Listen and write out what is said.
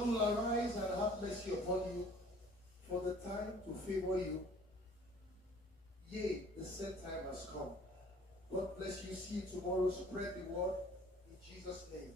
Lord will arise and have mercy upon you, for the time to favor you. Yea, the set time has come. God bless you. See you tomorrow. Spread the word in Jesus' name.